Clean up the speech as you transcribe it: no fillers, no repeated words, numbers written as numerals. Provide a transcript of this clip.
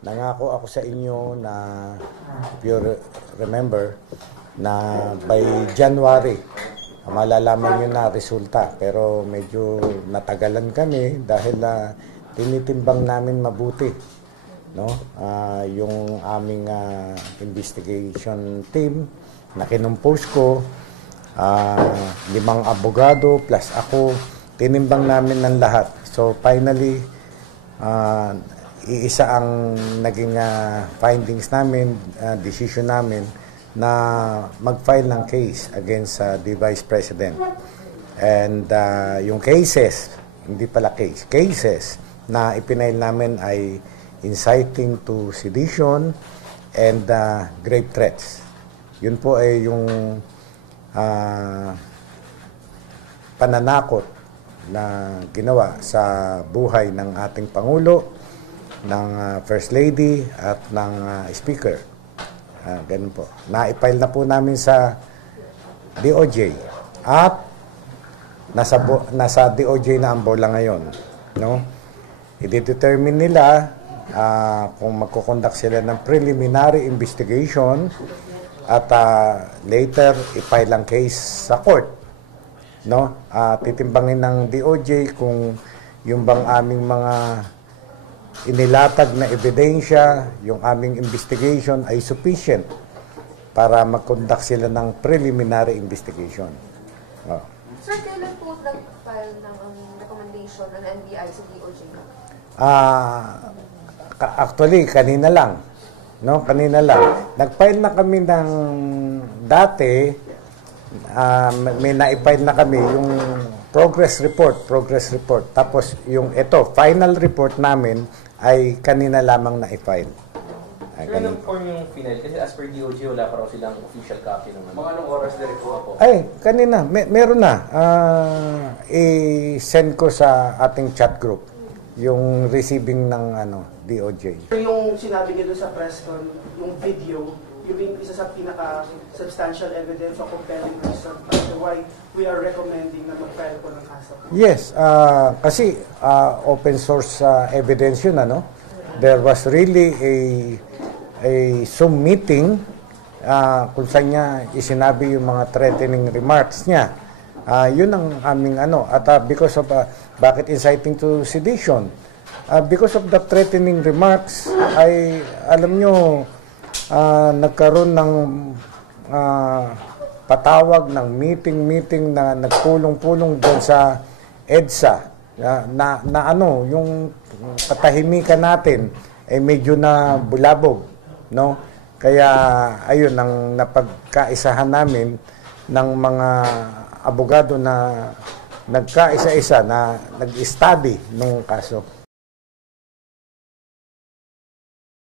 Nangako ako sa inyo na, if you remember, na by January, malalaman nyo na resulta. Pero medyo natagalan kami dahil tinitimbang namin mabuti, no? Yung aming investigation team na kinumpose ko, 5 abogado plus ako, tinimbang namin ng lahat. So finally, iisa ang naging findings namin, decision namin na mag-file ng case against the Vice President. And yung cases, hindi pala cases na ipinail namin ay inciting to sedition and grave threats. Yun po ay yung pananakot na ginawa sa buhay ng ating Pangulo, ng First Lady at ng Speaker. Ganun po. Na-file na po namin sa DOJ at nasa DOJ na ang bola ngayon, no? I-determine nila kung magko-conduct sila ng preliminary investigation at later i-file ang case sa court, no? Titimbangin ng DOJ kung yung bang aming mga inilatag na ebidensya, yung aming investigation ay sufficient para mag-conduct sila ng preliminary investigation. Sir, kailan po nag-file ng recommendation ng NBI sa DOJ? Actually, kanina lang. No, kanina lang. Nag-file na kami ng dati, may na-file na kami yung progress report. Tapos yung final report namin ay kanina lamang na-file. Anong form yung final? Kasi as per DOJ, wala pa raw silang official copy ng mga anong oras na report po? Ay, kanina. Meron na. I-send ko sa ating chat group yung receiving ng DOJ. Yung sinabi niyo doon sa press con, yung video, yung isa sa pinaka-substantial evidence o compelling reason as to why we are recommending na mag-file po ng kaso. Yes, kasi open source evidence yun, There was really a Zoom meeting kung saan niya isinabi yung mga threatening remarks niya. Yun ang aming at because of bakit inciting to sedition? Because of the threatening remarks, ay alam nyo, nagkaroon ng patawag ng meeting na nagpulong-pulong doon sa EDSA yung patahimikan natin ay medyo na bulabog, no? Kaya ayun ang napagkaisahan namin ng mga abogado na nagkaisa-isa na nag-study nung kaso.